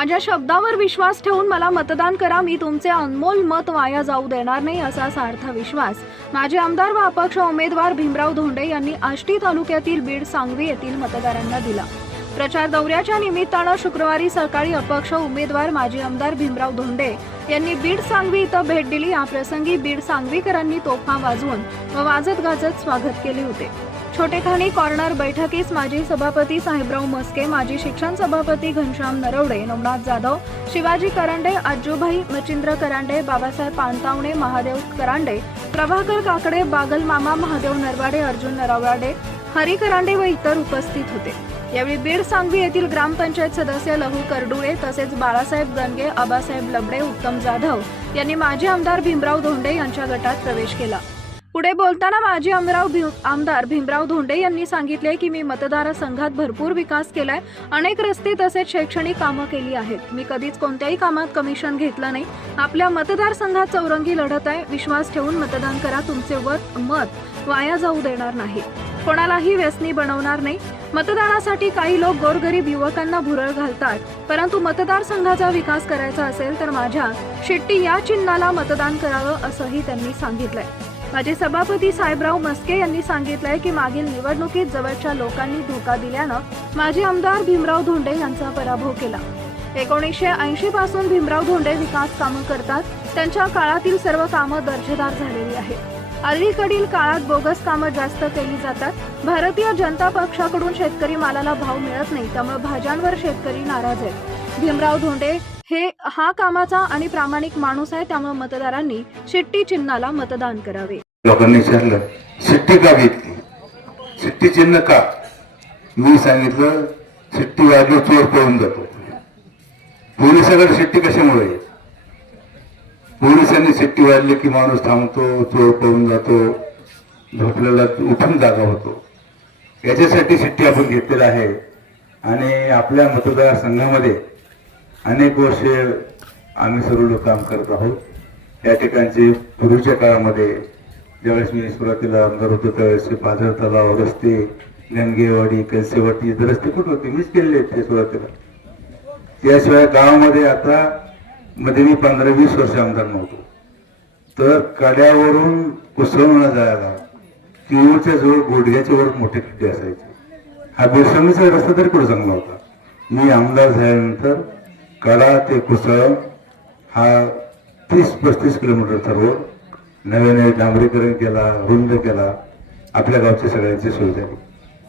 माझ्या शब्दावर विश्वास ठेवून मला मतदान करा. मी तुमचे अनमोल मत वाया जाऊ देणार नाही असा सार्थ विश्वास. माजी आमदार व अपक्ष उमेदवार भीमराव धोंडे यांनी आष्टी तालुक्यातील बीड सांगवी येथील मतदारांना दिला. प्रचार दौऱ्याच्या निमित्तानं शुक्रवारी सकाळी अपक्ष उमेदवार माजी आमदार भीमराव धोंडे यांनी बीड सांगवी इथं भेट दिली. याप्रसंगी बीड सांगवीकरांनी तोफा वाजवून व वाजत गाजत स्वागत केले होते. छोटेखानी कॉर्नर बैठकीस माजी सभापती साहेबराव मस्के माजी शिक्षण सभापती घनश्याम नरवडे नवनाथ जाधव शिवाजी करांडे आजूभाई मचिंद्र करांडे बाबासाहेब पानतावणे महादेव करांडे प्रभाकर काकडे बागल मामा महादेव नरवाडे अर्जुन नरवाडे हरी करांडे व इतर उपस्थित होते. यावेळी बीड सांगवी येथील ग्रामपंचायत सदस्य लहू करडुळे तसेच बाळासाहेब गणगे आबासाहेब लबडे उत्तम जाधव यांनी माजी आमदार भीमराव धोंडे यांच्या गटात प्रवेश केला. पुढे बोलताना माजी आमराव भी, आमदार भीमराव धोंडे यांनी सांगितले की मी मतदारसंघात भरपूर विकास केलाय. अनेक रस्ते तसेच शैक्षणिक कामं केली आहेत. मी कधीच कोणत्याही कामात कमिशन घेतलं नाही. आपल्या मतदारसंघात चौरंगी लढत आहे. विश्वास ठेवून मतदान करा. तुमचे वत मत वाया जाऊ देणार नाही. कोणालाही व्यसनी बनवणार नाही. मतदानासाठी काही लोक गोरगरीब युवकांना भुरळ घालतात. परंतु मतदारसंघाचा विकास करायचा असेल तर माझ्या शेट्टी या चिन्हाला मतदान करावं असंही त्यांनी सांगितलंय. माजी सभापती साहेबराव मस्के यांनी सांगितलंय की मागील निवडणुकीत जवळच्या लोकांनी धोका दिल्यानं माजी आमदार भीमराव धोंडे यांचा पराभव केला. एकोणीसशे ऐंशी पासून भीमराव धोंडे विकास कामं करतात. त्यांच्या काळातील सर्व कामं दर्जेदार झालेली आहेत. अलीकडील काळात बोगस कामं जास्त केली जातात. भारतीय जनता पक्षाकडून शेतकरी मालाला भाव मिळत नाही त्यामुळे भाज्यांवर शेतकरी नाराज आहेत. भीमराव धोंडे हे हा कामाचा आणि प्रामाणिक माणूस आहे त्यामुळे मतदारांनी शिट्टी चिन्हाला मतदान करावे. लोकांनी विचारलं शिट्टी का घेतली? शिट्टी चिन्ह का? मी सांगितलं शिट्टी वाजली चोर पळून जातो. पोलिसाकडे शिट्टी कशामुळे पोलिसांनी शिट्टी वाजली की माणूस थांबतो चोर पळून जातो झोपलेला उठून जागा होतो. याच्यासाठी शिट्टी आपण घेतलेला आहे. आणि आपल्या मतदारसंघामध्ये अनेक वर्षे आम्ही सर्व लोक काम करत आहोत. या ठिकाणचे पूर्वीच्या काळामध्ये ज्यावेळेस मी सुरुवातीला आमदार होतो त्यावेळेस पाझर तलाव रस्ते गंगेवाडी कलसेवाडी इथं रस्ते कुठे होते? मीच केलेले आहेत ते सुरुवातीला. त्याशिवाय गावामध्ये आता मध्ये मी पंधरा वीस वर्ष आमदार नव्हतो. तर कड्यावरून कुसळून जायला किऊच्या जवळ गोडग्याच्या वर मोठे खड्डे असायचे. हा बेसमीचा रस्ता तरी कुठे चांगला होता? मी आमदार झाल्यानंतर कडा ते कुसळ हा तीस पस्तीस किलोमीटरचा रोड नव्याने डांबरीकरण केला रुंद केला आपल्या गावची सगळ्यांची सोय झाली.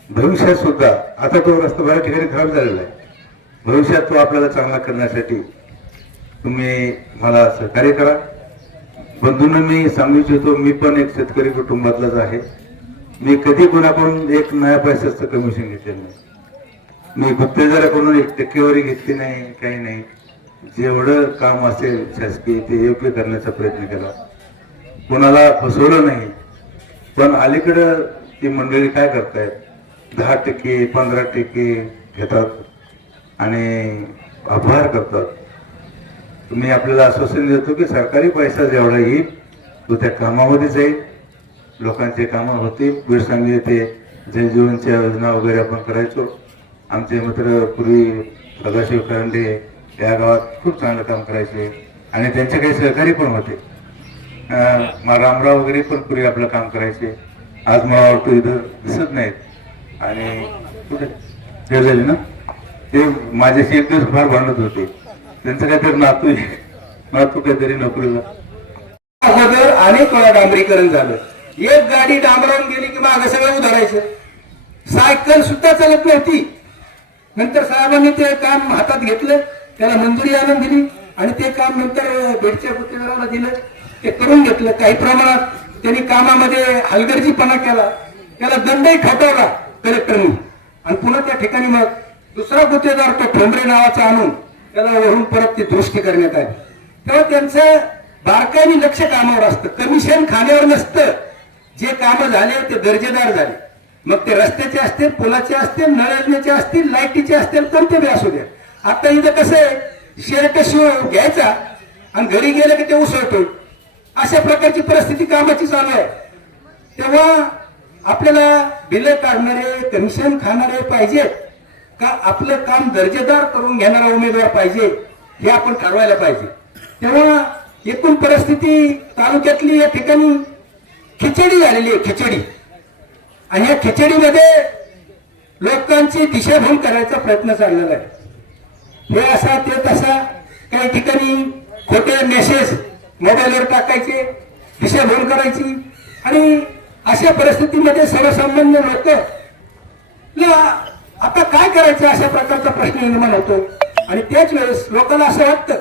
भविष्यात सुद्धा आता तो रस्ता बऱ्याच ठिकाणी खराब झालेला आहे. भविष्यात तो आपल्याला चांगला करण्यासाठी तुम्ही मला सहकार्य करा. बंधूंना मी सांगू इच्छितो मी पण एक शेतकरी कुटुंबातलाच आहे. मी कधी कोणाकडून एक नया पैशाचं कमिशन घेतलेलं नाही. मी गुप्तेदाराकडून एक टक्केवारी घेतली नाही काही नाही. जेवढं काम असेल शासकीय ते योग्य करण्याचा प्रयत्न केला. कोणाला फसवलं नाही. पण अलीकडं ती मंडळी काय करतायत? दहा टक्के पंधरा टक्के घेतात आणि अपहार करतात. मी आपल्याला आश्वासन देतो की सरकारी पैसा जेवढा येईल तो त्या कामामध्ये जाईल. लोकांचे कामं होतील. बीड सांगली येथे जलजीवनच्या योजना वगैरे आपण करायचो. आमचे मित्र पूर्वी सदाशिव करंडे या गावात खूप चांगलं काम करायचे आणि त्यांचे काही सहकारी पण होते. मा- रामराव वगैरे पण पूर्वी आपलं काम करायचे. आज मला वाटतो इथं दिसत नाहीत. आणि कुठे? ते झाले ना? ते माझ्याशी एक दिवस फार भांडत होते. त्यांचं काहीतरी नातू नातू काहीतरी नोकरीला. अगोदर अनेक वेळा डांबरीकरण झालं. एक गाडी डांबरावून गेली की मागं सगळं उधारायचं. सायकल सुद्धा चालत नव्हती. नंतर साहेबांनी ते काम हातात घेतलं त्याला मंजुरी आणून दिली आणि ते काम नंतर बेडच्या गुत्तेदाराला दिलं. ते करून घेतलं. काही प्रमाणात त्यांनी कामामध्ये हलगर्जीपणा केला. त्याला दंडही ठोठावला कलेक्टरनी. आणि पुन्हा त्या ठिकाणी मग दुसरा गुत्तेदार तो ठोंबरे नावाचा आणून त्याला वरून परत ती दृष्टी करण्यात आली. तेव्हा त्यांचं बारकाईने लक्ष कामावर असतं. कमिशन खाण्यावर नसतं. जे कामं झाले ते दर्जेदार झाले. मग ते रस्त्याचे असतील पुलाचे असतील नळ योजनेचे असतील लाईटीचे असतील कोणते बी असू द्या. आता इथं कसं आहे शर्ट शिव घ्यायचा आणि घरी गेलं की ते उसळतो अशा प्रकारची परिस्थिती कामाची चालू आहे. तेव्हा आपल्याला बिलं काढणारे कमिशन खाणारे पाहिजेत का आपलं काम दर्जेदार करून घेणारा उमेदवार पाहिजे हे आपण ठरवायला पाहिजे. तेव्हा एकूण परिस्थिती तालुक्यातली या ठिकाणी खिचडी झालेली आहे खिचडी. आणि या खिचडीमध्ये लोकांची दिशाभूल करायचा प्रयत्न चाललेला आहे. हे असा ते तसा काही ठिकाणी खोटे मेसेज मोबाईलवर टाकायचे दिशाभूल करायची. आणि अशा परिस्थितीमध्ये सर्वसामान्य लोक आता काय करायचं? अशा प्रकारचा प्रश्न निर्माण होतो. आणि त्याच वेळेस लोकांना असं वाटतं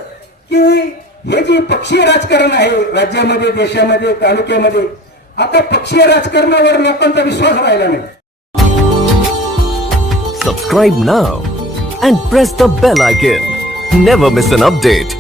की हे जे पक्षीय राजकारण आहे राज्यामध्ये देशामध्ये तालुक्यामध्ये आता पक्षीय राजकारणावर लोकांचा विश्वास राहिला नाही Subscribe now and press the bell icon. Never miss an update.